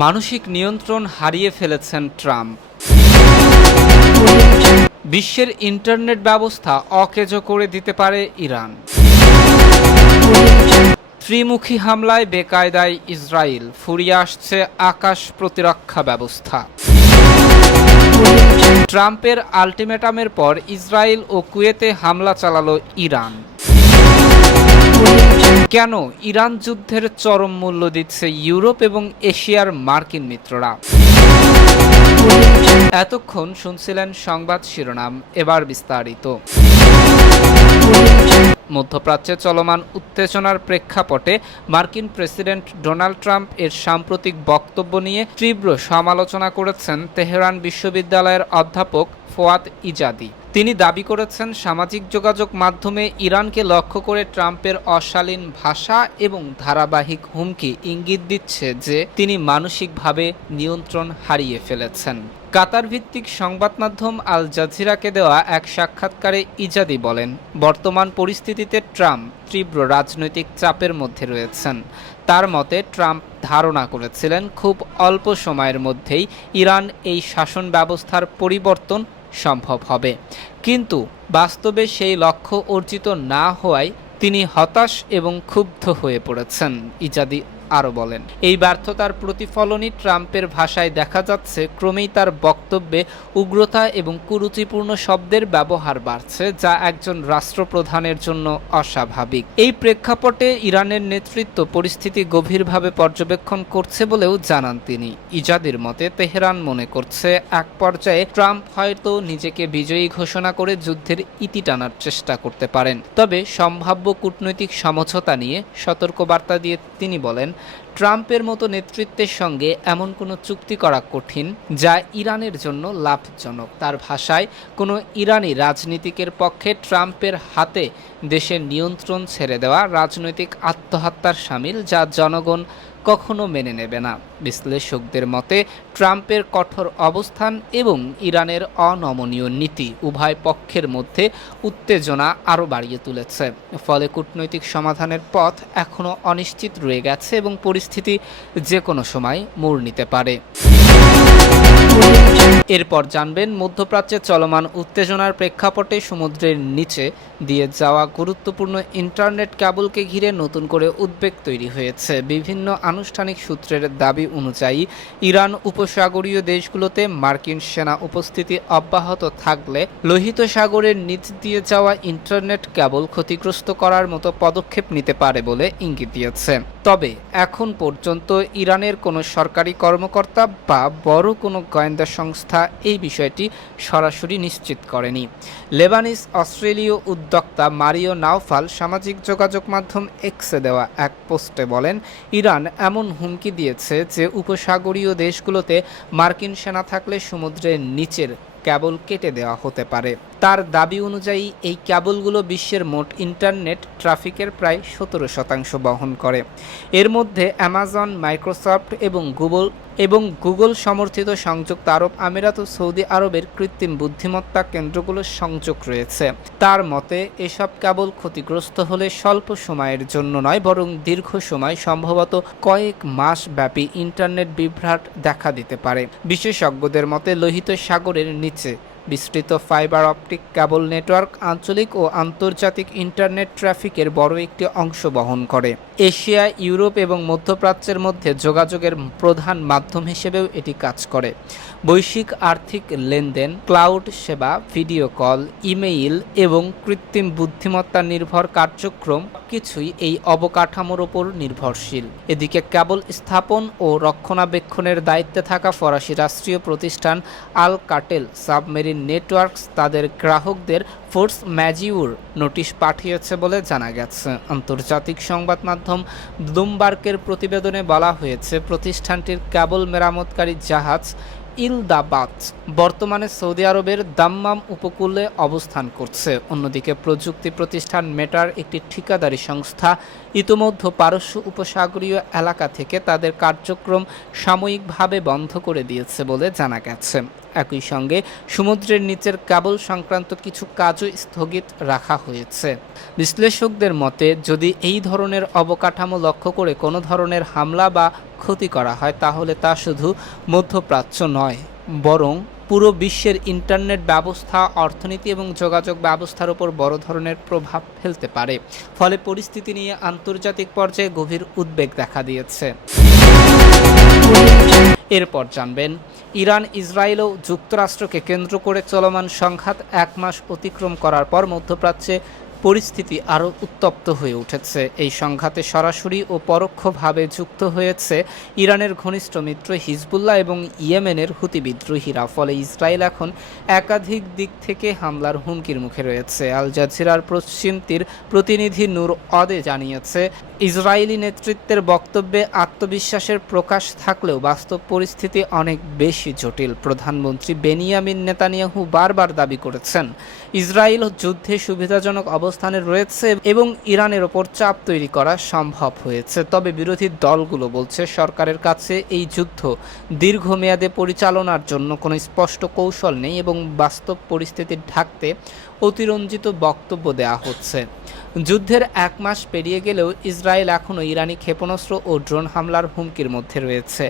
মানসিক নিয়ন্ত্রণ হারিয়ে ফেলেছেন ট্রাম্প। বিশ্বের ইন্টারনেট ব্যবস্থা অকেজো করে দিতে পারে ইরান। ত্রিমুখী হামলায় বেকায়দায় ইসরায়েল, ফুরিয়ে আসছে আকাশ প্রতিরক্ষা ব্যবস্থা। ট্রাম্পের আল্টিমেটামের পর ইসরায়েল ও কুয়েতে হামলা চালালো ইরান। কেন ইরান যুদ্ধের চরম মূল্য দিচ্ছে ইউরোপ এবং এশিয়ার মার্কিন মিত্ররা? এতক্ষণ শুনছিলেন সংবাদ শিরোনাম, এবার বিস্তারিত। মধ্যপ্রাচ্যে চলমান উত্তেজনার প্রেক্ষাপটে মার্কিন প্রেসিডেন্ট ডোনাল্ড ট্রাম্প এর সাম্প্রতিক বক্তব্য নিয়ে তীব্র সমালোচনা করেছেন তেহরান বিশ্ববিদ্যালয়ের অধ্যাপক ফোয়াদ ইজাদি। তিনি দাবি করেছেন, সামাজিক যোগাযোগ মাধ্যমে ইরানকে লক্ষ্য করে ট্রাম্পের অশালীন ভাষা এবং ধারাবাহিক হুমকি ইঙ্গিত দিচ্ছে যে তিনি মানসিকভাবে নিয়ন্ত্রণ হারিয়ে ফেলেছেন। কাতার ভিত্তিক সংবাদ মাধ্যম আল জাজিরাকে দেওয়া এক সাক্ষাৎকারে ইজাদি বলেন, বর্তমান পরিস্থিতিতে ট্রাম্প তীব্র রাজনৈতিক চাপের মধ্যে রয়েছেন। তার মতে, ট্রাম্প ধারণা করেছিলেন খুব অল্প সময়ের মধ্যেই ইরান এই শাসন ব্যবস্থার পরিবর্তন সম্ভব হবে, কিন্তু বাস্তবে সেই লক্ষ্য অর্জিত না হওয়ায় তিনি হতাশ এবং ক্ষুব্ধ হয়ে পড়েছেন। ইজাদি আরও বলেন, এই ব্যর্থতার প্রতিফলনই ট্রাম্পের ভাষায় দেখা যাচ্ছে। ক্রমেই তার বক্তব্যে উগ্রতা এবং কুরুচিপূর্ণ শব্দের ব্যবহার বাড়ছে, যা একজন রাষ্ট্রপ্রধানের জন্য অস্বাভাবিক। এই প্রেক্ষাপটে ইরানের নেতৃত্ব পরিস্থিতি গভীরভাবে পর্যবেক্ষণ করছে বলেও জানান তিনি। ইজাদির মতে, তেহরান মনে করছে এক পর্যায়ে ট্রাম্প হয়তো নিজেকে বিজয়ী ঘোষণা করে যুদ্ধের ইতি টানার চেষ্টা করতে পারেন। তবে সম্ভাব্য কূটনৈতিক সমঝোতা নিয়ে সতর্কবার্তা দিয়ে তিনি বলেন, ট্রাম্পের মতো নেতৃত্বের সঙ্গে এমন কোনো চুক্তি করা কঠিন যা ইরানের জন্য লাভজনক। তার ভাষায়, কোনো ইরানি রাজনীতিকের পক্ষে ট্রাম্পের হাতে দেশের নিয়ন্ত্রণ ছেড়ে দেওয়া রাজনৈতিক আত্মহত্যার শামিল, যা জনগণ কখনো মেনে নেবে না। বিশ্লেষকদের মতে, ট্রাম্পের কঠোর অবস্থান এবং ইরানের অনমনীয় নীতি উভয় পক্ষের মধ্যে উত্তেজনা আরও বাড়িয়ে তুলেছে। ফলে কূটনৈতিক সমাধানের পথ এখনও অনিশ্চিত রয়ে গেছে এবং পরিস্থিতি যে কোনো সময় মোড় নিতে পারে। এরপর জানবেন, মধ্যপ্রাচ্যে চলমান উত্তেজনার প্রেক্ষাপটে সমুদ্রের নিচে দিয়ে যাওয়া গুরুত্বপূর্ণ ইন্টারনেট কেবলকে ঘিরে নতুন করে উদ্বেগ তৈরি হয়েছে। বিভিন্ন আনুষ্ঠানিক সূত্রের দাবি অনুযায়ী ইরান উপসাগরীয় দেশগুলোতে মার্কিন সেনা উপস্থিতি অব্যাহত থাকলে লোহিত সাগরের নিচ দিয়ে যাওয়া ইন্টারনেট কেবল ক্ষতিগ্রস্ত করার মতো পদক্ষেপ নিতে পারে বলে ইঙ্গিত দিয়েছে। তবে এখন পর্যন্ত ইরানের কোনো সরকারি কর্মকর্তা বা বড় কোনো গোয়েন্দা সংস্থা এই বিষয়টি সরাসরি নিশ্চিত করেনি। লেবানিজ অস্ট্রেলীয় উদ্যোক্তা মারিও নাওফাল সামাজিক যোগাযোগ মাধ্যম এক্সে দেওয়া এক পোস্টে বলেন, ইরান এমন হুমকি দিয়েছে যে উপসাগরীয় দেশগুলোতে মার্কিন সেনা থাকলে সমুদ্রের নিচের কেবল কেটে দেওয়া হতে পারে। তার দাবি অনুযায়ী এই কেবলগুলো বিশ্বের মোট ইন্টারনেট ট্রাফিকের প্রায় 17% বহন করে। এর মধ্যে অ্যামাজন, মাইক্রোসফট এবং গুগল সমর্থিত সংযুক্ত আরব আমিরাত ও সৌদি আরবের কৃত্রিম বুদ্ধিমত্তা কেন্দ্রগুলো সংযোগ রয়েছে। তার মতে, এসব কেবল ক্ষতিগ্রস্ত হলে স্বল্প সময়ের জন্য নয়, বরং দীর্ঘ সময়, সম্ভবত কয়েক মাস ব্যাপী ইন্টারনেট বিভ্রাট দেখা দিতে পারে। বিশেষজ্ঞদের মতে, লোহিত সাগরের নিচে বিস্তৃত ফাইবার অপটিক কেবল নেটওয়ার্ক আঞ্চলিক ও আন্তর্জাতিক ইন্টারনেট ট্রাফিকের বড় একটি অংশ বহন করে। এশিয়া, ইউরোপ এবং মধ্যপ্রাচ্যের মধ্যে যোগাযোগের প্রধান মাধ্যম হিসেবেও এটি কাজ করে। বৈশ্বিক আর্থিক লেনদেন, ক্লাউড সেবা, ভিডিও কল, ইমেইল এবং কৃত্রিম বুদ্ধিমত্তা নির্ভর কার্যক্রম কিছুই এই অবকাঠামোর ওপর নির্ভরশীল। এদিকে কেবল স্থাপন ও রক্ষণাবেক্ষণের দায়িত্বে থাকা ফরাসি রাষ্ট্রীয় প্রতিষ্ঠান আলকাটেল সাবমেরিন নেটওয়ার্কস তাদের গ্রাহকদের ফোর্স ম্যাজিউর নোটিশ পাঠিয়েছে বলে জানা গেছে। আন্তর্জাতিক সংবাদ মাধ্যম ব্লুমবার্গের প্রতিবেদনে বলা হয়েছে, প্রতিষ্ঠানটির কেবল মেরামতকারী জাহাজ ইলদাবাত বর্তমানে সৌদি আরবের দাম্মাম উপকূলে অবস্থান করছে। অন্যদিকে প্রযুক্তি প্রতিষ্ঠান মেটার একটি ঠিকাদারি সংস্থা ইতোমধ্যে পারস্য উপসাগরীয় এলাকা থেকে তাদের কার্যক্রম সাময়িকভাবে বন্ধ করে দিয়েছে বলে জানা গেছে। একই সঙ্গে সমুদ্রের নিচের কেবল সংক্রান্ত কিছু কাজও স্থগিত রাখা হয়েছে। বিশ্লেষকদের মতে, যদি এই ধরনের অবকাঠামো লক্ষ্য করে কোনো ধরনের হামলা বা ক্ষতি করা হয়, তাহলে তা শুধু মধ্যপ্রাচ্য নয়, বরং পুরো বিশ্বের ইন্টারনেট ব্যবস্থা, অর্থনীতি এবং যোগাযোগ ব্যবস্থার উপর বড় ধরনের প্রভাব ফেলতে পারে। ফলে পরিস্থিতি নিয়ে আন্তর্জাতিক পর্যায়ে গভীর উদ্বেগ দেখা দিয়েছে। এরপর জানবেন, ইরান, ইসরায়েল ও যুক্তরাষ্ট্রকে কেন্দ্র করে চলমান সংঘাত 1 মাস অতিক্রম করার পর মধ্যপ্রাচ্যে পরিস্থিতি আরও উত্তপ্ত হয়ে উঠেছে। এই সংঘাতে সরাসরি ও পরোক্ষভাবে যুক্ত হয়েছে ইরানের ঘনিষ্ঠ মিত্র হিজবুল্লাহ এবং ইয়েমেনের হুতি বিদ্রোহীরা। ফলে ইসরায়েল এখন একাধিক দিক থেকে হামলার হুমকির মুখে রয়েছে। আল জাজিরার পশ্চিম তীর প্রতিনিধি নূর অদে জানিয়েছে, ইসরায়েলি নেতৃত্বের বক্তব্যে আত্মবিশ্বাসের প্রকাশ থাকলেও বাস্তব পরিস্থিতি অনেক বেশি জটিল। প্রধানমন্ত্রী বেনিয়ামিন নেতানিয়াহু বারবার দাবি করেছেন, ইসরায়েল যুদ্ধে সুবিধাজনক অবস্থানে রয়েছে এবং ইরানের ওপর চাপ তৈরি করা সম্ভব হয়েছে। তবে বিরোধী দলগুলো বলছে, সরকারের কাছে এই যুদ্ধ দীর্ঘমেয়াদে পরিচালনার জন্য কোনো স্পষ্ট কৌশল নেই এবং বাস্তব পরিস্থিতি ঢাকতে অতিরঞ্জিত বক্তব্য দেওয়া হচ্ছে। যুদ্ধের 1 মাস পেরিয়ে গেলেও ইসরায়েল এখনও ইরানি ক্ষেপণাস্ত্র ও ড্রোন হামলার হুমকির মধ্যে রয়েছে।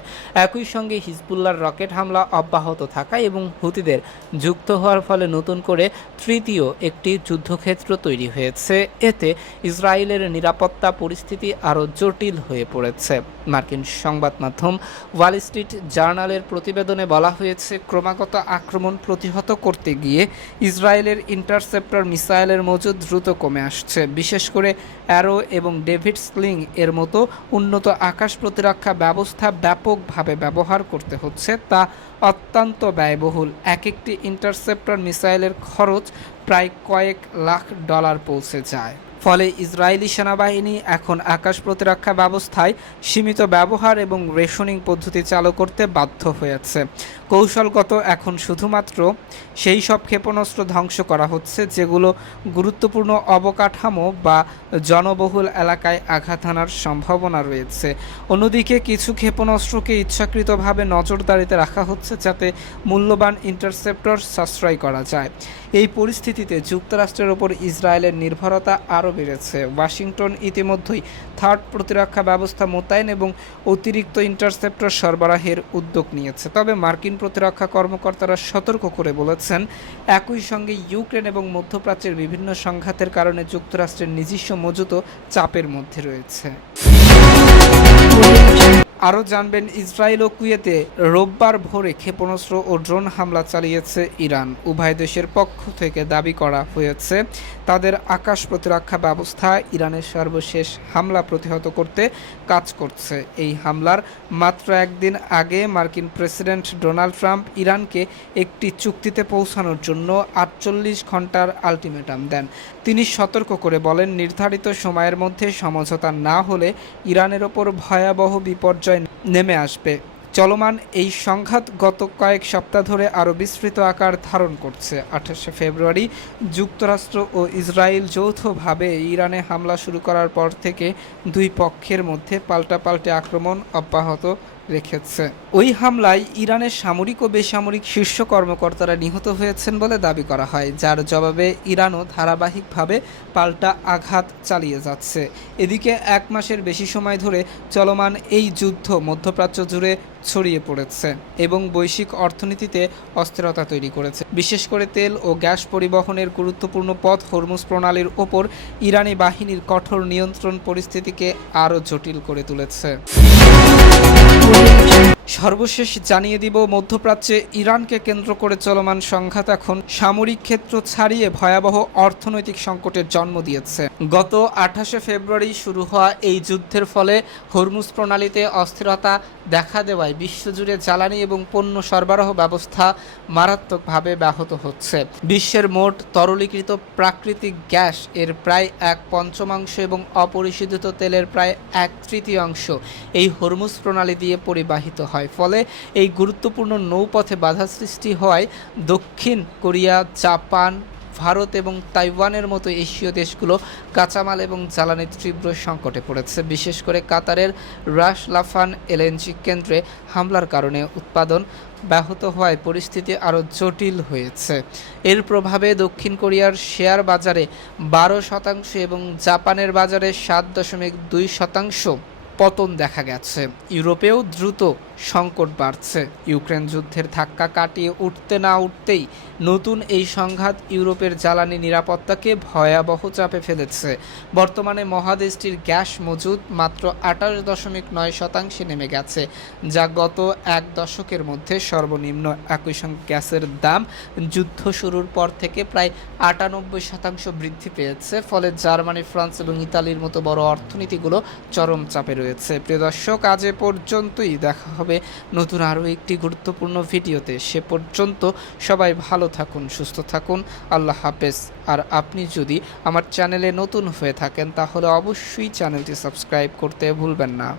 একই সঙ্গে হিজবুল্লাহর রকেট হামলা অব্যাহত থাকা এবং হুতিদের যুক্ত হওয়ার ফলে নতুন করে তৃতীয় একটি যুদ্ধক্ষেত্র তৈরি হয়েছে। এতে ইসরায়েলের নিরাপত্তা পরিস্থিতি আরও জটিল হয়ে পড়েছে। মার্কিন সংবাদ মাধ্যম ওয়াল স্ট্রিট জার্নালের প্রতিবেদনে বলা হয়েছে, ক্রমাগত আক্রমণ প্রতিহত করতে গিয়ে ইসরায়েলের ইন্টারসেপ্টর মিসাইলের মজুদ দ্রুত কমে আসছে। বিশেষ করে অ্যারো এবং ডেভিড স্লিং এর মতো উন্নত আকাশ প্রতিরক্ষা ব্যবস্থা ব্যাপকভাবে ব্যবহার করতে হচ্ছে, তা অত্যন্ত ব্যয়বহুল। একটি ইন্টারসেপ্টর মিসাইলের খরচ প্রায় কয়েক লাখ ডলার পৌঁছে যায়। ফলে ইসরায়েলি সেনাবাহিনী এখন আকাশ প্রতিরক্ষা ব্যবস্থায় সীমিত ব্যবহার এবং রেশনিং পদ্ধতি চালু করতে বাধ্য হয়েছে। কৌশলগত এখন শুধুমাত্র সেই সব ক্ষেপণাস্ত্র ধ্বংস করা হচ্ছে যেগুলো গুরুত্বপূর্ণ অবকাঠামো বা জনবহুল এলাকায় আঘাত হানার সম্ভাবনা রয়েছে। অন্যদিকে কিছু ক্ষেপণাস্ত্রকে ইচ্ছাকৃতভাবে নজরদারিতে রাখা হচ্ছে যাতে মূল্যবান ইন্টারসেপ্টর সাশ্রয় করা যায়। এই পরিস্থিতিতে যুক্তরাষ্ট্রের ওপর ইসরায়েলের নির্ভরতা আরও বেড়েছে। ওয়াশিংটন ইতিমধ্যেই থার্ড প্রতিরক্ষা ব্যবস্থা মোতায়েন এবং অতিরিক্ত ইন্টারসেপ্টর সরবরাহের উদ্যোগ নিয়েছে। তবে মার্কিন প্রতিরক্ষা কর্মকর্তারা সতর্ক করে বলেছেন, একই সঙ্গে ইউক্রেন এবং মধ্যপ্রাচ্যের বিভিন্ন সংঘাতের কারণে যুক্তরাষ্ট্রের নিজস্ব মজুতও চাপের মধ্যে রয়েছে। আরও জানবেন, ইসরায়েল ও কুয়েতে রোববার ভোরে ক্ষেপণাস্ত্র ও ড্রোন হামলা চালিয়েছে ইরান। উভয় দেশের পক্ষ থেকে দাবি করা হয়েছে, তাদের আকাশ প্রতিরক্ষা ব্যবস্থা ইরানের সর্বশেষ হামলা প্রতিহত করতে কাজ করছে। এই হামলার মাত্র একদিন আগে মার্কিন প্রেসিডেন্ট ডোনাল্ড ট্রাম্প ইরানকে একটি চুক্তিতে পৌঁছানোর জন্য 48 ঘন্টার আলটিমেটাম দেন। তিনি সতর্ক করে বলেন, নির্ধারিত সময়ের মধ্যে সমঝোতা না হলে ইরানের ওপর ভয়াবহ বিপর্যয় নেমে আসবে। চলমান এই সংঘাত গত কয়েক সপ্তাহ ধরে আরও বিস্তৃত আকার ধারণ করছে। 28শে ফেব্রুয়ারি যুক্তরাষ্ট্র ও ইসরায়েল যৌথভাবে ইরানে হামলা শুরু করার পর থেকে দুই পক্ষের মধ্যে পাল্টাপাল্টি আক্রমণ অব্যাহত রেখেছে। ওই হামলায় ইরানের সামরিক ও বেসামরিক শীর্ষ কর্মকর্তারা নিহত হয়েছেন বলে দাবি করা হয়, যার জবাবে ইরানও ধারাবাহিকভাবে পাল্টা আঘাত চালিয়ে যাচ্ছে। এদিকে 1 মাসের বেশি সময় ধরে চলমান এই যুদ্ধ মধ্যপ্রাচ্য জুড়ে ছড়িয়ে পড়েছে এবং বৈশ্বিক অর্থনীতিতে অস্থিরতা তৈরি করেছে। বিশেষ করে তেল ও গ্যাস পরিবহনের গুরুত্বপূর্ণ পথ হরমুজ প্রণালীর ওপর ইরানি বাহিনীর কঠোর নিয়ন্ত্রণ পরিস্থিতিকে আরও জটিল করে তুলেছে। সর্বশেষ জানিয়ে দিব, মধ্যপ্রাচ্যে ইরানকে কেন্দ্র করে চলমান সংঘাত এখন সামরিক ক্ষেত্র ছাড়িয়ে ভয়াবহ অর্থনৈতিক সংকটের জন্ম দিয়েছে। গত 28শে ফেব্রুয়ারি শুরু হওয়া এই যুদ্ধের ফলে হরমুজ প্রণালীতে অস্থিরতা দেখা দেওয়ায় বিশ্বজুড়ে জ্বালানি এবং পণ্য সরবরাহ ব্যবস্থা মারাত্মকভাবে ব্যাহত হচ্ছে। বিশ্বের মোট তরলীকৃত প্রাকৃতিক গ্যাস এর প্রায় 1/5 এবং অপরিশোধিত তেলের প্রায় 1/3 এই হরমুজ প্রণালী দিয়ে পরিবাহিত হয়। ফলে এই গুরুত্বপূর্ণ নৌপথে বাধা সৃষ্টি হওয়ায় দক্ষিণ কোরিয়া, জাপান, ভারত এবং তাইওয়ানের মতো এশীয় দেশগুলো কাঁচামাল এবং জ্বালানির তীব্র সংকটে পড়েছে। বিশেষ করে কাতারের রাস লাফান এলএনজি কেন্দ্রে হামলার কারণে উৎপাদন ব্যাহত হওয়ায় পরিস্থিতি আরও জটিল হয়েছে। এর প্রভাবে দক্ষিণ কোরিয়ার শেয়ার বাজারে 12% এবং জাপানের বাজারে 7.2% পতন দেখা গেছে। ইউরোপেও দ্রুত সংকট বাড়ছে। ইউক্রেন যুদ্ধের ধাক্কা কাটিয়ে উঠতে না উঠতেই নতুন এই সংঘাত ইউরোপের জ্বালানি নিরাপত্তাকে ভয়াবহ চাপে ফেলেছে। বর্তমানে মহাদেশটির গ্যাস মজুদ মাত্র 28.9% নেমে গেছে, যা গত এক দশকের মধ্যে সর্বনিম্ন। একই সঙ্গে গ্যাসের দাম যুদ্ধ শুরুর পর থেকে প্রায় 98% বৃদ্ধি পেয়েছে, ফলে জার্মানি, ফ্রান্স এবং ইতালির মতো বড় অর্থনীতিগুলো চরম চাপে রয়েছে। প্রিয় দর্শক, আজ এ পর্যন্তই। দেখা হবে নতুন আরও একটি গুরুত্বপূর্ণ ভিডিওতে। সে পর্যন্ত সবাই ভালো থাকুন, সুস্থ থাকুন। আল্লাহ হাফেজ। আর আপনি যদি আমার চ্যানেলে নতুন হয়ে থাকেন তাহলে অবশ্যই চ্যানেলটি সাবস্ক্রাইব করতে ভুলবেন না।